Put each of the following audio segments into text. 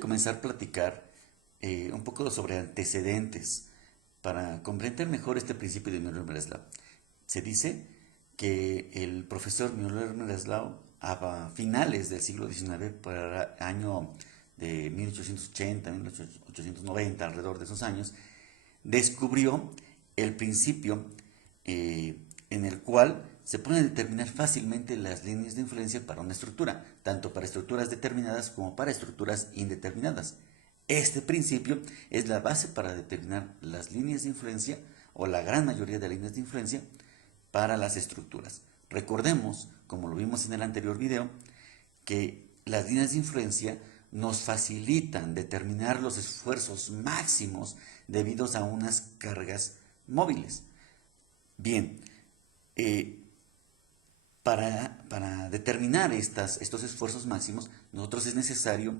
a comenzar a platicar un poco sobre antecedentes para comprender mejor este principio de Müller-Breslau. Se dice que el profesor Müller-Breslau a finales del siglo XIX, para el año de 1880, 1890, alrededor de esos años, descubrió el principio en el cual se pueden determinar fácilmente las líneas de influencia para una estructura, tanto para estructuras determinadas como para estructuras indeterminadas. Este principio es la base para determinar las líneas de influencia o la gran mayoría de líneas de influencia para las estructuras. Recordemos, como lo vimos en el anterior video, que las líneas de influencia nos facilitan determinar los esfuerzos máximos debidos a unas cargas móviles. Bien, para determinar estos esfuerzos máximos, nosotros es necesario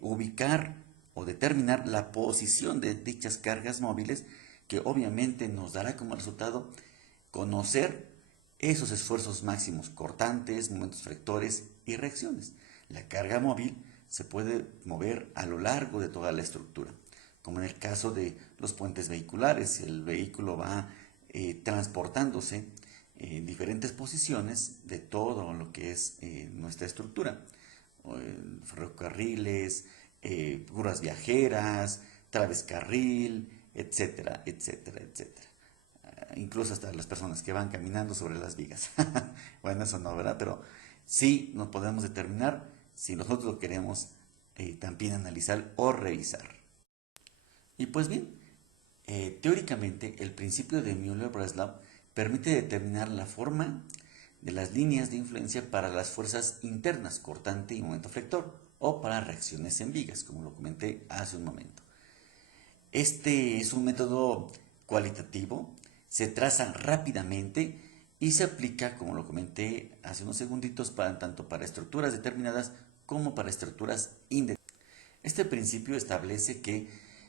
ubicar o determinar la posición de dichas cargas móviles, que obviamente nos dará como resultado conocer esos esfuerzos máximos cortantes, momentos fractores y reacciones. La carga móvil se puede mover a lo largo de toda la estructura, como en el caso de los puentes vehiculares. El vehículo va transportándose en diferentes posiciones de todo lo que es nuestra estructura. Ferrocarriles, grúas viajeras, travescarril, etcétera, etcétera, etcétera. Incluso hasta las personas que van caminando sobre las vigas. Bueno, eso no, ¿verdad? Pero sí nos podemos determinar si nosotros lo queremos también analizar o revisar. Y pues bien, teóricamente el principio de Müller-Breslau permite determinar la forma de las líneas de influencia para las fuerzas internas, cortante y momento flector, o para reacciones en vigas, como lo comenté hace un momento. Este es un método cualitativo, se traza rápidamente y se aplica, como lo comenté hace unos segunditos, tanto para estructuras determinadas como para estructuras indeterminadas. Este principio establece que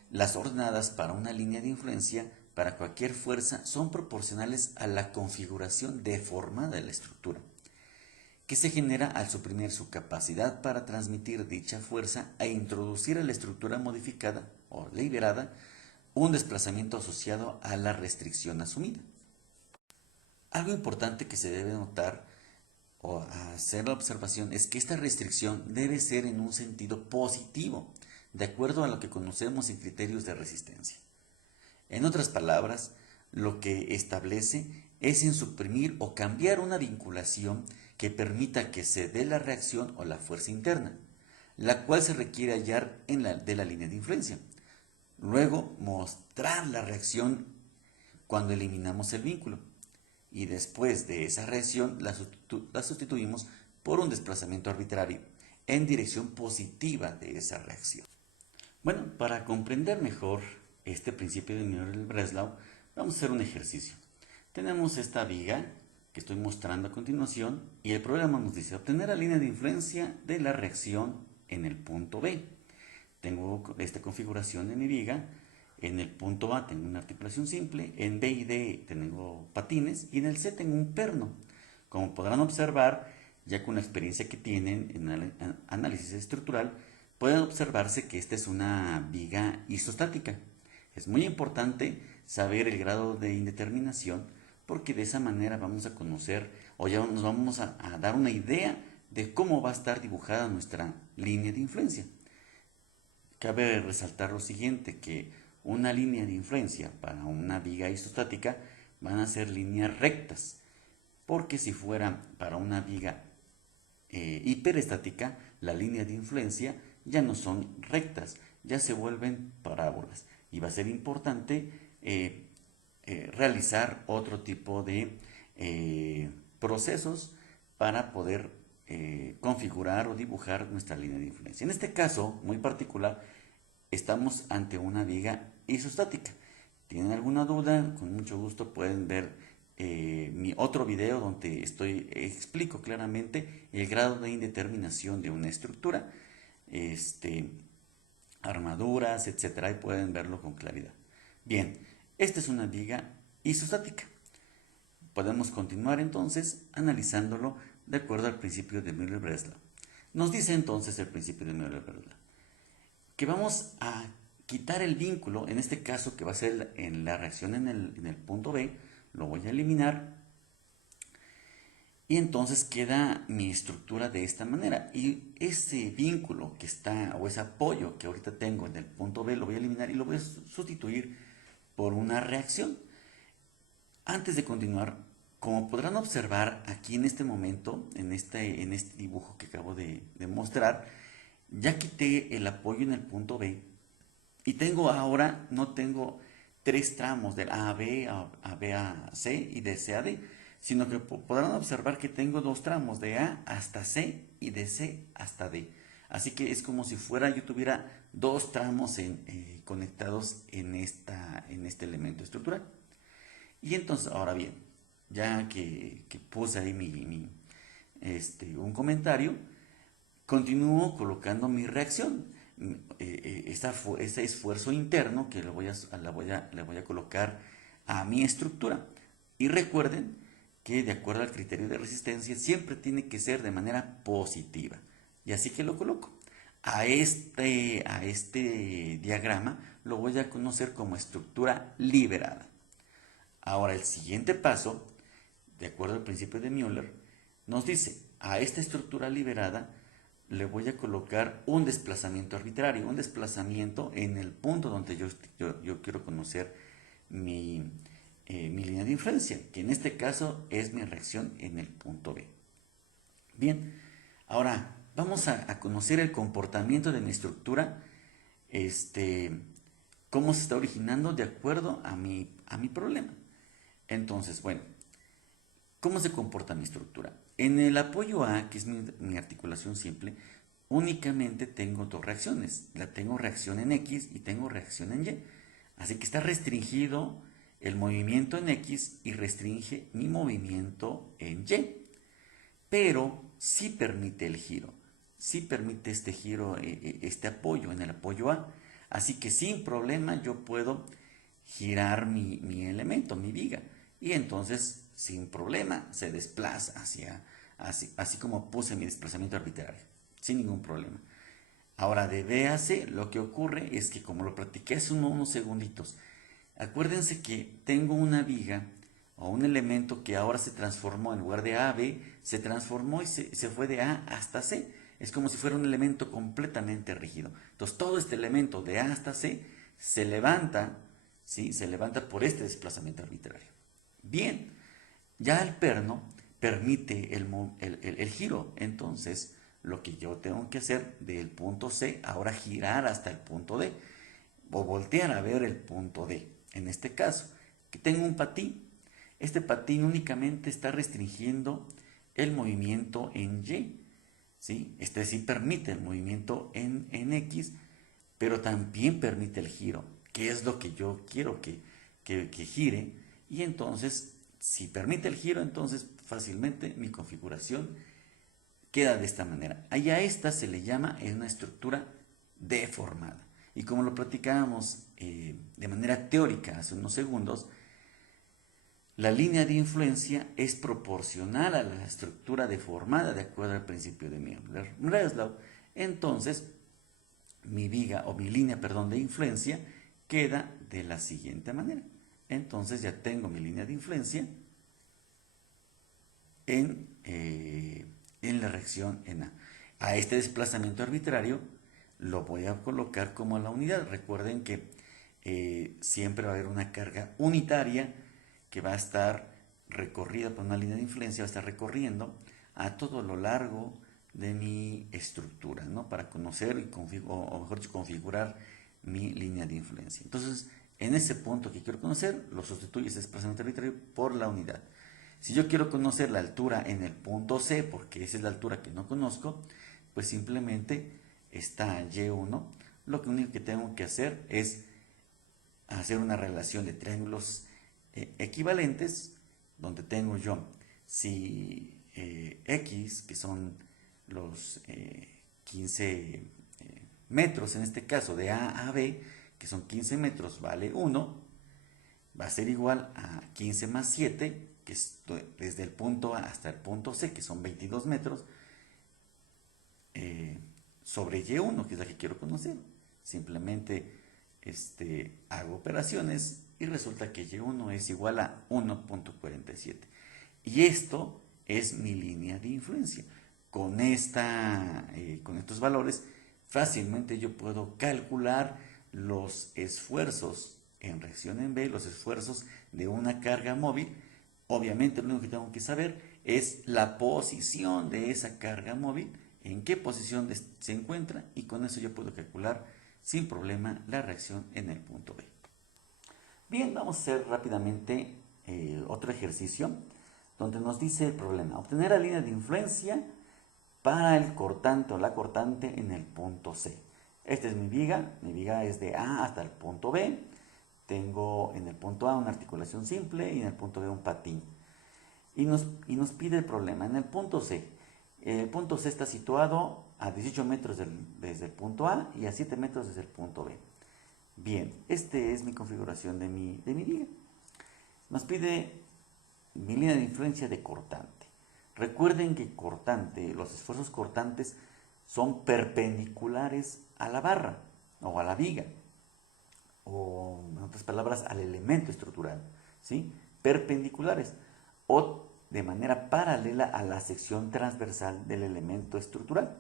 las ordenadas para una línea de influencia para cualquier fuerza son proporcionales a la configuración deformada de la estructura, que se genera al suprimir su capacidad para transmitir dicha fuerza e introducir a la estructura modificada o liberada un desplazamiento asociado a la restricción asumida. Algo importante que se debe notar o hacer la observación es que esta restricción debe ser en un sentido positivo, de acuerdo a lo que conocemos en criterios de resistencia. En otras palabras, lo que establece es en suprimir o cambiar una vinculación que permita que se dé la reacción o la fuerza interna, la cual se requiere hallar de la línea de influencia. Luego, mostrar la reacción cuando eliminamos el vínculo. Y después de esa reacción la sustituimos por un desplazamiento arbitrario en dirección positiva de esa reacción. Bueno, para comprender mejor este principio de Müller-Breslau, vamos a hacer un ejercicio. Tenemos esta viga que estoy mostrando a continuación y el programa nos dice obtener la línea de influencia de la reacción en el punto B. Tengo esta configuración de mi viga. En el punto A tengo una articulación simple, en B y D tengo patines y en el C tengo un perno. Como podrán observar, ya con la experiencia que tienen en el análisis estructural, pueden observarse que esta es una viga isostática. Es muy importante saber el grado de indeterminación, porque de esa manera vamos a conocer o ya nos vamos a dar una idea de cómo va a estar dibujada nuestra línea de influencia. Cabe resaltar lo siguiente, que una línea de influencia para una viga isostática van a ser líneas rectas, porque si fuera para una viga hiperestática, la línea de influencia ya no son rectas, ya se vuelven parábolas, y va a ser importante realizar otro tipo de procesos para poder configurar o dibujar nuestra línea de influencia. En este caso muy particular, estamos ante una viga isostática. ¿Tienen alguna duda? Con mucho gusto pueden ver mi otro video donde explico claramente el grado de indeterminación de una estructura, armaduras, etcétera, y pueden verlo con claridad. Bien, esta es una viga isostática. Podemos continuar entonces analizándolo de acuerdo al principio de Müller-Breslau. Nos dice entonces el principio de Müller-Breslau: que vamos a quitar el vínculo, en este caso que va a ser en la reacción en el punto B, lo voy a eliminar y entonces queda mi estructura de esta manera. Y ese vínculo que está, o ese apoyo que ahorita tengo en el punto B, lo voy a eliminar y lo voy a sustituir por una reacción. Antes de continuar, como podrán observar aquí en este momento, en este dibujo que acabo de mostrar, ya quité el apoyo en el punto B y tengo ahora, no tengo tres tramos del A a B, a B a C y de C a D, sino que podrán observar que tengo dos tramos de A hasta C y de C hasta D. Así que es como si yo tuviera dos tramos conectados en este elemento estructural. Y entonces, ahora bien, ya que puse ahí un comentario, continúo colocando mi reacción. Este esfuerzo interno que le voy a colocar a mi estructura. Y recuerden que de acuerdo al criterio de resistencia siempre tiene que ser de manera positiva. Y así que lo coloco. A este diagrama lo voy a conocer como estructura liberada. Ahora el siguiente paso, de acuerdo al principio de Müller, nos dice, a esta estructura liberada le voy a colocar un desplazamiento arbitrario, un desplazamiento en el punto donde yo quiero conocer mi línea de influencia, que en este caso es mi reacción en el punto B. Bien, ahora vamos a conocer el comportamiento de mi estructura, cómo se está originando de acuerdo a mi problema. Entonces, bueno, ¿cómo se comporta mi estructura? En el apoyo A, que es mi articulación simple, únicamente tengo dos reacciones. Tengo reacción en X y tengo reacción en Y. Así que está restringido el movimiento en X y restringe mi movimiento en Y. Pero sí permite el giro. Sí permite este giro, este apoyo en el apoyo A. Así que sin problema yo puedo girar mi elemento, mi viga. Y entonces, sin problema, se desplaza así como puse mi desplazamiento arbitrario, sin ningún problema. Ahora, de B a C, lo que ocurre es que, como lo practiqué hace unos segunditos, acuérdense que tengo una viga o un elemento que ahora se transformó, en lugar de A a B, se transformó y se fue de A hasta C. Es como si fuera un elemento completamente rígido. Entonces, todo este elemento de A hasta C se levanta, ¿sí? Se levanta por este desplazamiento arbitrario. Bien, ya el perno permite el giro. Entonces, lo que yo tengo que hacer del punto C, ahora girar hasta el punto D, o voltear a ver el punto D. En este caso, que tengo un patín. Este patín únicamente está restringiendo el movimiento en Y, ¿sí? Este sí permite el movimiento en X, pero también permite el giro, que es lo que yo quiero que gire. Y entonces, si permite el giro, entonces fácilmente mi configuración queda de esta manera. A esta se le llama una estructura deformada. Y como lo platicábamos de manera teórica hace unos segundos, la línea de influencia es proporcional a la estructura deformada de acuerdo al principio de Müller-Breslau. Entonces, mi viga o mi línea, de influencia queda de la siguiente manera. Entonces ya tengo mi línea de influencia en la reacción en A. A este desplazamiento arbitrario lo voy a colocar como la unidad. Recuerden que siempre va a haber una carga unitaria que va a estar recorrida por una línea de influencia, va a estar recorriendo a todo lo largo de mi estructura, ¿no? Para conocer o mejor dicho, configurar mi línea de influencia. Entonces, en ese punto que quiero conocer, lo sustituyo ese desplazamiento arbitrario por la unidad. Si yo quiero conocer la altura en el punto C, porque esa es la altura que no conozco, pues simplemente está Y1. Lo único que tengo que hacer es hacer una relación de triángulos equivalentes, donde tengo yo, si X, que son los 15 metros, en este caso de A a B, que son 15 metros, vale 1, va a ser igual a 15 más 7, que es desde el punto A hasta el punto C, que son 22 metros, sobre Y1, que es la que quiero conocer. Simplemente hago operaciones y resulta que Y1 es igual a 1.47. Y esto es mi línea de influencia. Con estos valores, fácilmente yo puedo calcular los esfuerzos en reacción en B, los esfuerzos de una carga móvil. Obviamente lo único que tengo que saber es la posición de esa carga móvil, en qué posición se encuentra, y con eso yo puedo calcular sin problema la reacción en el punto B. Bien, vamos a hacer rápidamente otro ejercicio donde nos dice el problema: obtener la línea de influencia para el cortante o la cortante en el punto C. Esta es mi viga es de A hasta el punto B. Tengo en el punto A una articulación simple y en el punto B un patín. Y nos pide el problema en el punto C. El punto C está situado a 18 metros desde el punto A y a 7 metros desde el punto B. Bien, esta es mi configuración de mi viga. Nos pide mi línea de influencia de cortante. Recuerden que los esfuerzos cortantes son perpendiculares a la barra o a la viga, o en otras palabras al elemento estructural, ¿sí? Perpendiculares o de manera paralela a la sección transversal del elemento estructural,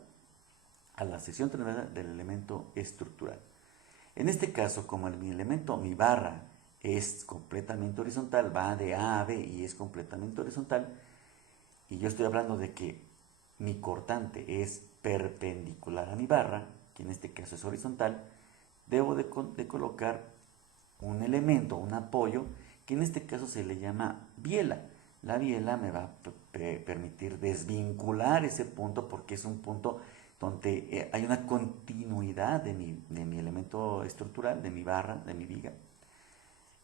En este caso, como mi barra es completamente horizontal, va de A a B y es completamente horizontal, y yo estoy hablando de que mi cortante es perpendicular a mi barra, que en este caso es horizontal, debo de colocar un elemento, un apoyo, que en este caso se le llama biela. La biela me va a permitir desvincular ese punto, porque es un punto donde hay una continuidad de mi elemento estructural, de mi barra, de mi viga.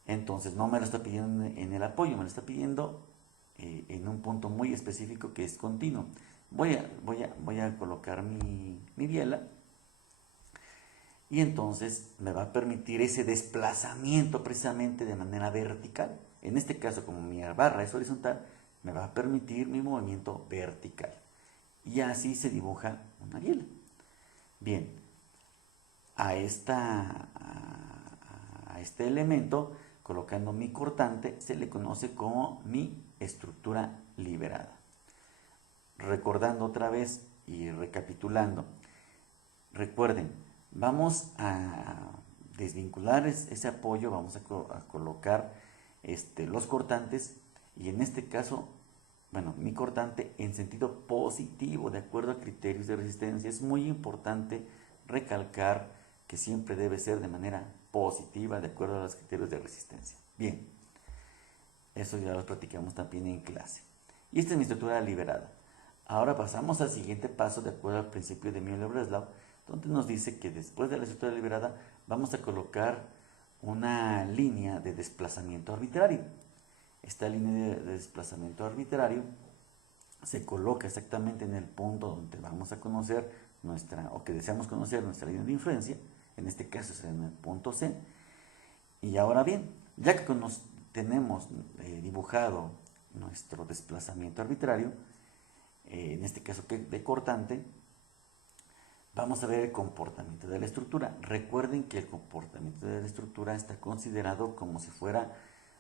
Entonces no me lo está pidiendo en el apoyo, me lo está pidiendo en un punto muy específico que es continuo. Voy a colocar mi biela, y entonces me va a permitir ese desplazamiento precisamente de manera vertical. En este caso, como mi barra es horizontal, me va a permitir mi movimiento vertical. Y así se dibuja una biela. Bien, a este elemento, colocando mi cortante, se le conoce como mi estructura liberada. Recordando otra vez y recapitulando, recuerden, vamos a desvincular ese apoyo, vamos a colocar los cortantes, y en este caso, bueno, mi cortante en sentido positivo, de acuerdo a criterios de resistencia. Es muy importante recalcar que siempre debe ser de manera positiva, de acuerdo a los criterios de resistencia. Bien, eso ya lo practicamos también en clase. Y esta es mi estructura liberada. Ahora pasamos al siguiente paso, de acuerdo al principio de Müller-Breslau, donde nos dice que después de la estructura liberada vamos a colocar una línea de desplazamiento arbitrario. Esta línea de desplazamiento arbitrario se coloca exactamente en el punto donde vamos a conocer que deseamos conocer nuestra línea de influencia. En este caso será en el punto C. Y ahora bien, ya que tenemos dibujado nuestro desplazamiento arbitrario, en este caso de cortante, vamos a ver el comportamiento de la estructura. Recuerden que el comportamiento de la estructura está considerado como si fuera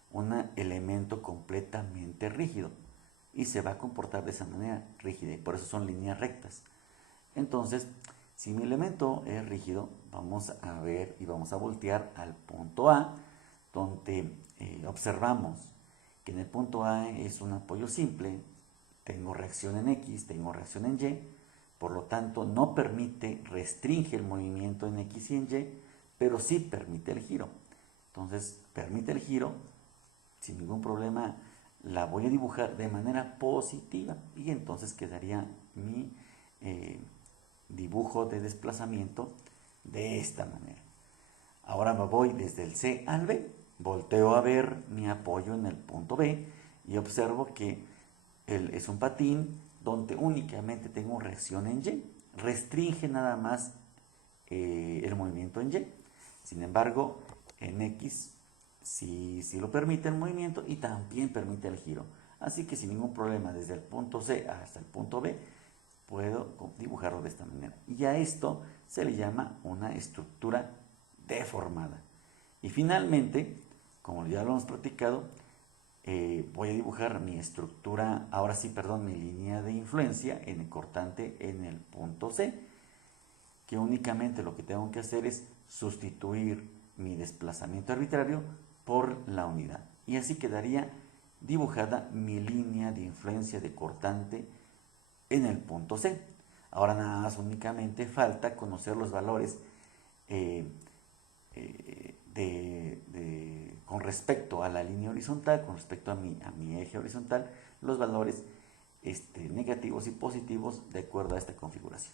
un elemento completamente rígido, y se va a comportar de esa manera rígida, y por eso son líneas rectas. Entonces, si mi elemento es rígido, vamos a ver y vamos a voltear al punto A, donde observamos que en el punto A es un apoyo simple. Tengo reacción en X, tengo reacción en Y, por lo tanto no restringe el movimiento en X y en Y, pero sí permite el giro. Entonces, permite el giro, sin ningún problema la voy a dibujar de manera positiva, y entonces quedaría mi dibujo de desplazamiento de esta manera. Ahora me voy desde el C al B, volteo a ver mi apoyo en el punto B y observo que es un patín donde únicamente tengo reacción en Y, restringe nada más el movimiento en Y. Sin embargo, en X sí lo permite el movimiento y también permite el giro. Así que sin ningún problema, desde el punto C hasta el punto B, puedo dibujarlo de esta manera. Y a esto se le llama una estructura deformada. Y finalmente, como ya lo hemos platicado, voy a dibujar mi estructura, ahora sí, perdón, mi línea de influencia en el cortante en el punto C, que únicamente lo que tengo que hacer es sustituir mi desplazamiento arbitrario por la unidad. Y así quedaría dibujada mi línea de influencia de cortante en el punto C. Ahora nada más únicamente falta conocer los valores con respecto a la línea horizontal, con respecto a mi eje horizontal, los valores negativos y positivos de acuerdo a esta configuración.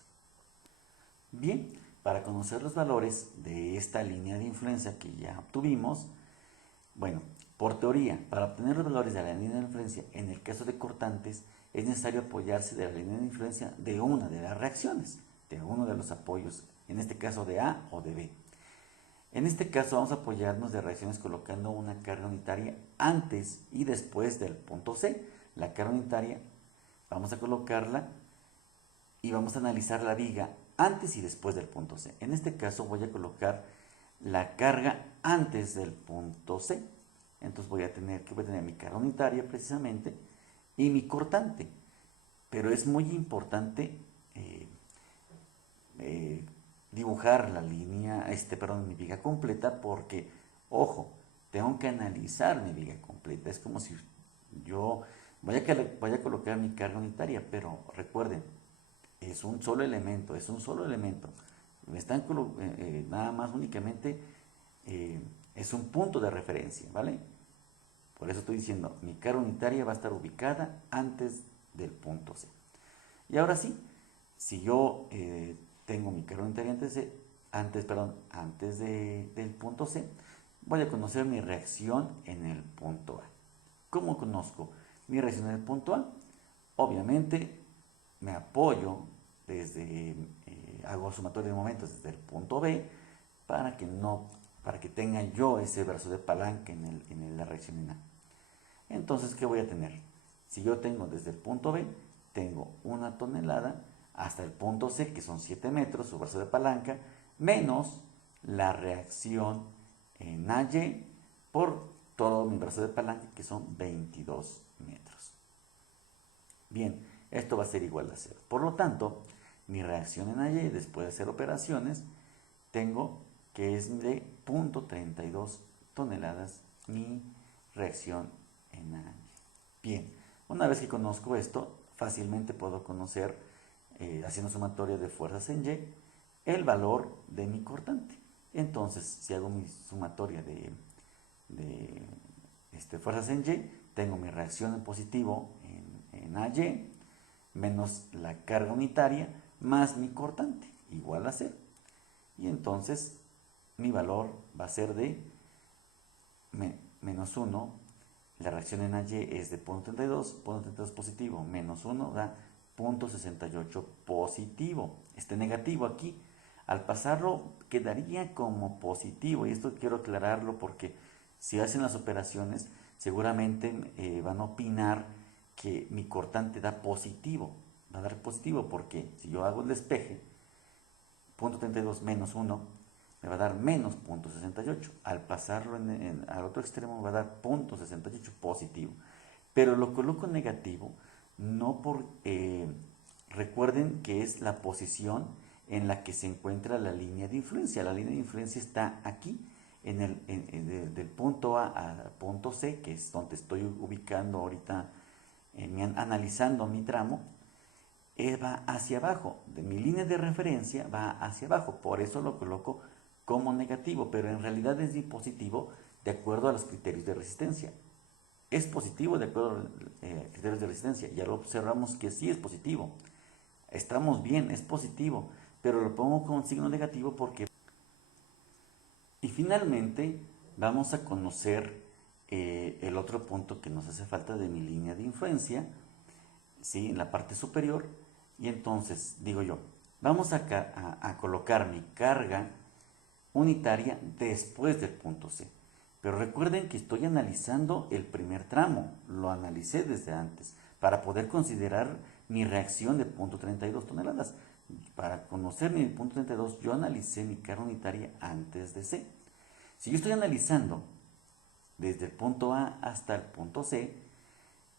Bien, para conocer los valores de esta línea de influencia que ya obtuvimos, bueno, por teoría, para obtener los valores de la línea de influencia, en el caso de cortantes, es necesario apoyarse de la línea de influencia de una de las reacciones, de uno de los apoyos, en este caso de A o de B. En este caso vamos a apoyarnos de reacciones colocando una carga unitaria antes y después del punto C. La carga unitaria vamos a colocarla y vamos a analizar la viga antes y después del punto C. En este caso voy a colocar la carga antes del punto C. Entonces voy a tener mi carga unitaria precisamente y mi cortante. Pero es muy importante dibujar la línea, mi viga completa porque, ojo, tengo que analizar mi viga completa. Es como si yo vaya a colocar mi carga unitaria, pero recuerden, es un solo elemento, Me están nada más únicamente es un punto de referencia, ¿vale? Por eso estoy diciendo, mi carga unitaria va a estar ubicada antes del punto C. Y ahora sí, si yo tengo mi carga unitaria antes del punto C, voy a conocer mi reacción en el punto A. ¿Cómo conozco mi reacción en el punto A? Obviamente me apoyo hago sumatoria de momentos desde el punto B para que tenga yo ese verso de palanca en la reacción en A. Entonces, ¿qué voy a tener? Si yo tengo desde el punto B, tengo 1 tonelada hasta el punto C, que son 7 metros, su verso de palanca, menos la reacción en AY por todo mi verso de palanca, que son 22 metros. Bien, esto va a ser igual a 0. Por lo tanto, mi reacción en AY, después de hacer operaciones, tengo que es de 0.32 toneladas mi reacción en AY. Bien, una vez que conozco esto, fácilmente puedo conocer, haciendo sumatoria de fuerzas en Y, el valor de mi cortante. Entonces, si hago mi sumatoria de fuerzas en Y, tengo mi reacción en positivo en AY, menos la carga unitaria, más mi cortante, igual a 0. Y entonces, mi valor va a ser de menos 1. La reacción en AY es de 0.32 positivo, menos 1 da 0.68 positivo. Negativo aquí, al pasarlo quedaría como positivo, y esto quiero aclararlo porque si hacen las operaciones seguramente van a opinar que mi cortante da positivo, va a dar positivo porque si yo hago el despeje, 0.32 menos 1 me va a dar menos 0.68. Al pasarlo al otro extremo me va a dar 0.68 positivo. Pero lo coloco negativo, no por... recuerden que es la posición en la que se encuentra la línea de influencia. La línea de influencia está aquí, del punto A al punto C, que es donde estoy ubicando ahorita, analizando mi tramo. Va hacia abajo, de mi línea de referencia va hacia abajo, por eso lo coloco como negativo, pero en realidad es positivo de acuerdo a los criterios de resistencia. Es positivo de acuerdo a los criterios de resistencia, ya lo observamos que sí es positivo. Estamos bien, es positivo, pero lo pongo con signo negativo porque... Y finalmente vamos a conocer el otro punto que nos hace falta de mi línea de influencia, ¿sí? En la parte superior. Y entonces, digo yo, vamos a colocar mi carga unitaria después del punto C. Pero recuerden que estoy analizando el primer tramo, lo analicé desde antes, para poder considerar mi reacción de 0.32 toneladas. Para conocer mi punto 32, yo analicé mi carga unitaria antes de C. Si yo estoy analizando desde el punto A hasta el punto C,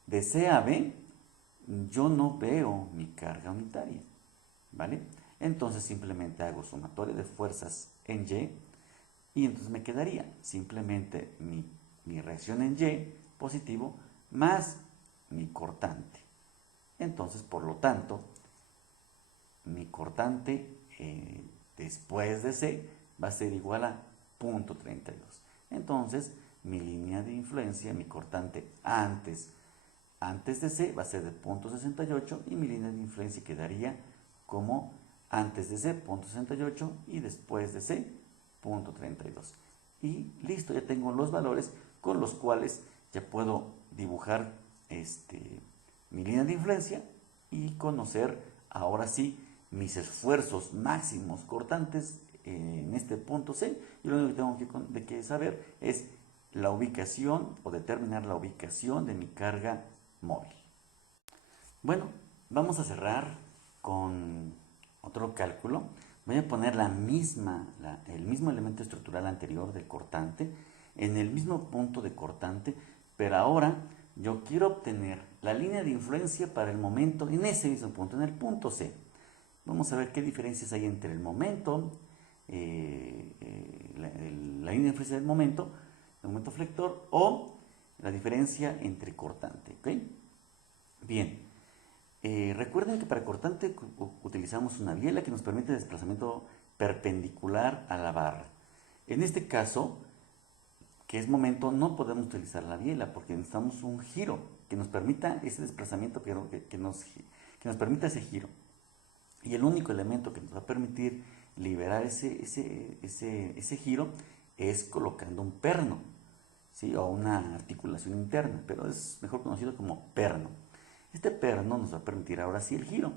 de C a B, yo no veo mi carga unitaria, ¿vale? Entonces simplemente hago sumatoria de fuerzas en Y y entonces me quedaría simplemente mi reacción en Y positivo más mi cortante. Entonces, por lo tanto, mi cortante después de C va a ser igual a 0.32. Entonces, mi línea de influencia, mi cortante antes de C va a ser de 0.68 y mi línea de influencia quedaría como antes de C 0.68 y después de C 0.32. Y listo, ya tengo los valores con los cuales ya puedo dibujar mi línea de influencia y conocer ahora sí mis esfuerzos máximos cortantes en este punto C. Y lo único que tengo que saber es la ubicación o determinar la ubicación de mi carga móvil. Bueno, vamos a cerrar con otro cálculo. Voy a poner el mismo elemento estructural anterior del cortante en el mismo punto de cortante, pero ahora yo quiero obtener la línea de influencia para el momento en ese mismo punto, en el punto C. Vamos a ver qué diferencias hay entre el momento, la línea de influencia del momento flector o la diferencia entre cortante. ¿Ok? Bien, recuerden que para cortante utilizamos una biela que nos permite desplazamiento perpendicular a la barra. En este caso, que es momento, no podemos utilizar la biela porque necesitamos un giro que nos permita ese desplazamiento, que nos permita ese giro. Y el único elemento que nos va a permitir liberar ese giro es colocando un perno, ¿sí? O una articulación interna, pero es mejor conocido como perno. Este perno nos va a permitir ahora sí el giro.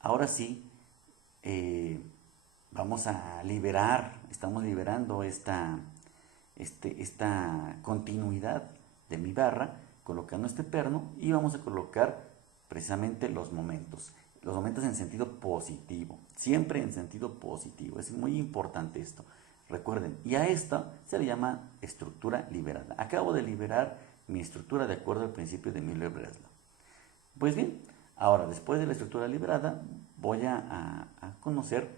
Ahora sí, vamos a estamos liberando esta continuidad de mi barra, colocando este perno y vamos a colocar precisamente los momentos en sentido positivo, siempre en sentido positivo, es muy importante esto, recuerden, y a esta se le llama estructura liberada. Acabo de liberar mi estructura de acuerdo al principio de Müller-Breslau. Pues bien, ahora después de la estructura liberada voy a conocer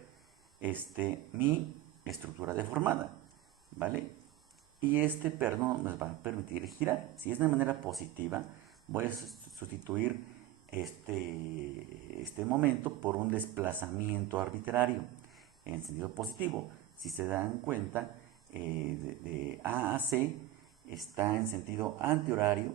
mi estructura deformada, ¿vale? Y este perno nos va a permitir girar. Si es de manera positiva, voy a sustituir este momento por un desplazamiento arbitrario en sentido positivo. Si se dan cuenta, de A a C está en sentido antihorario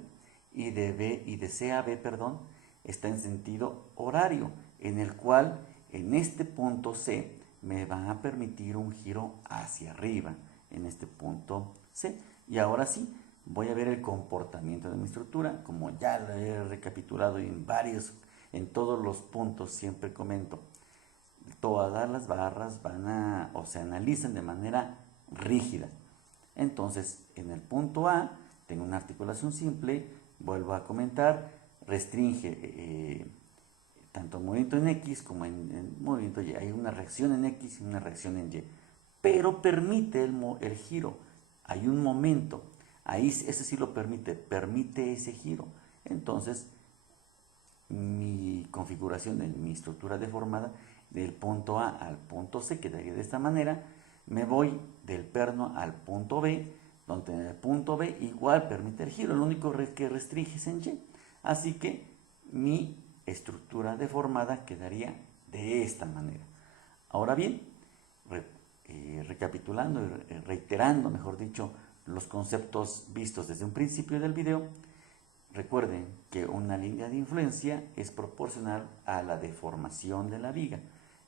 y de C a B, perdón, está en sentido horario, en el cual en este punto C me va a permitir un giro hacia arriba en este punto C. Y ahora sí, voy a ver el comportamiento de mi estructura, como ya lo he recapitulado en todos los puntos, siempre comento, todas las barras se analizan de manera rígida. Entonces, en el punto A, tengo una articulación simple, vuelvo a comentar, restringe tanto movimiento en X como en movimiento Y. Hay una reacción en X y una reacción en Y, pero permite el giro. Hay un momento, ahí ese sí lo permite ese giro. Entonces, mi configuración de mi estructura deformada del punto A al punto C quedaría de esta manera. Me voy del perno al punto B, donde en el punto B igual permite el giro, lo único que restringe es en Y. Así que mi estructura deformada quedaría de esta manera. Ahora bien, recapitulando y reiterando, mejor dicho, los conceptos vistos desde un principio del video, recuerden que una línea de influencia es proporcional a la deformación de la viga.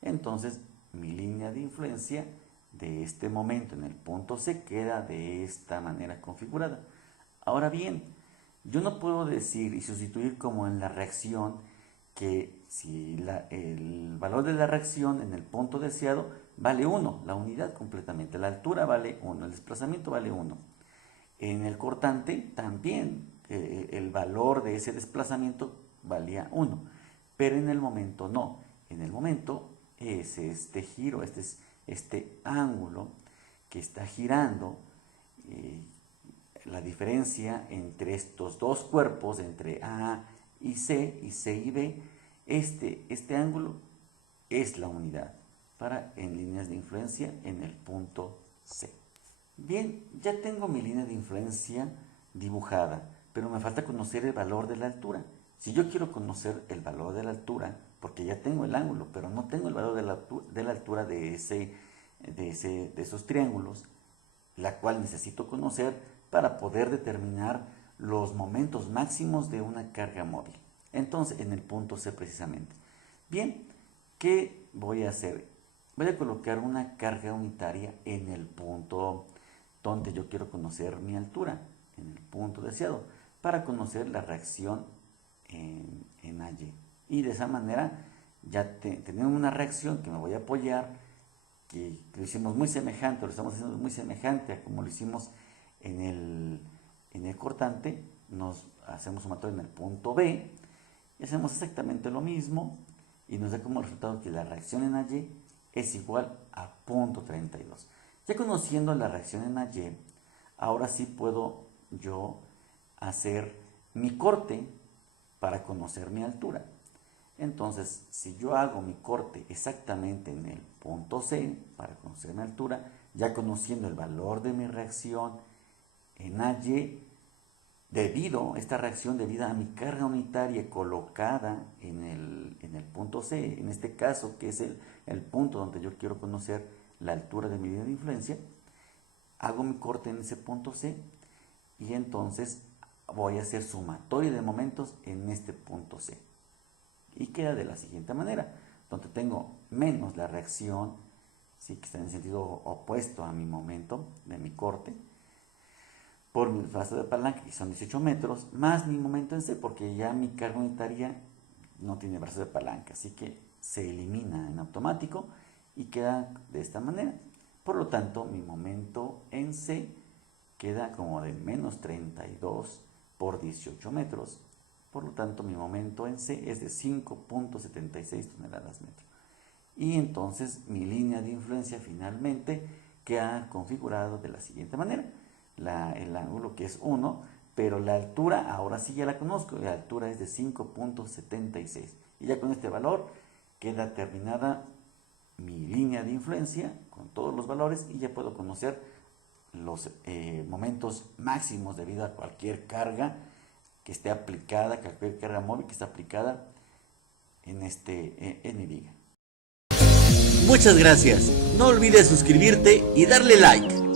Entonces, mi línea de influencia de este momento en el punto C queda de esta manera configurada. Ahora bien, yo no puedo decir y sustituir como en la reacción que si el valor de la reacción en el punto deseado vale 1, la unidad completamente, la altura vale 1, el desplazamiento vale 1. En el cortante también el valor de ese desplazamiento valía 1. pero en el momento no. En el momento es este giro, este ángulo que está girando. La diferencia entre estos dos cuerpos, entre A y C y B, este ángulo es la unidad en líneas de influencia en el punto C. Bien, ya tengo mi línea de influencia dibujada, pero me falta conocer el valor de la altura. Si yo quiero conocer el valor de la altura, porque ya tengo el ángulo, pero no tengo el valor de la altura de esos triángulos, la cual necesito conocer para poder determinar los momentos máximos de una carga móvil. Entonces, en el punto C precisamente. Bien, ¿qué voy a hacer? Voy a colocar una carga unitaria en el punto donde yo quiero conocer mi altura, en el punto deseado, para conocer la reacción en AY. Y de esa manera ya tenemos una reacción que me voy a apoyar, que lo hicimos muy semejante, lo estamos haciendo muy semejante a como lo hicimos en el cortante. Nos hacemos sumatorio en el punto B y hacemos exactamente lo mismo y nos da como resultado que la reacción en AY es igual a punto 32. Ya conociendo la reacción en AY, ahora sí puedo yo hacer mi corte para conocer mi altura. Entonces, si yo hago mi corte exactamente en el punto C para conocer mi altura, ya conociendo el valor de mi reacción en AY, esta reacción debido a mi carga unitaria colocada en el punto C, en este caso que es el punto donde yo quiero conocer la altura de mi línea de influencia, hago mi corte en ese punto C y entonces voy a hacer sumatoria de momentos en este punto C. Y queda de la siguiente manera, donde tengo menos la reacción, ¿sí?, que está en el sentido opuesto a mi momento de mi corte, por mi brazo de palanca, que son 18 metros, más mi momento en C, porque ya mi carga unitaria no tiene brazo de palanca, así que se elimina en automático y queda de esta manera. Por lo tanto, mi momento en C queda como de menos 32 por 18 metros. Por lo tanto, mi momento en C es de 5.76 toneladas metro. Y entonces mi línea de influencia finalmente queda configurado de la siguiente manera. El ángulo que es 1, pero la altura ahora sí ya la conozco. La altura es de 5.76. Y ya con este valor queda terminada mi línea de influencia con todos los valores y ya puedo conocer los momentos máximos debido a cualquier carga que esté aplicada, cualquier carga móvil que esté aplicada en mi viga. Muchas gracias. No olvides suscribirte y darle like.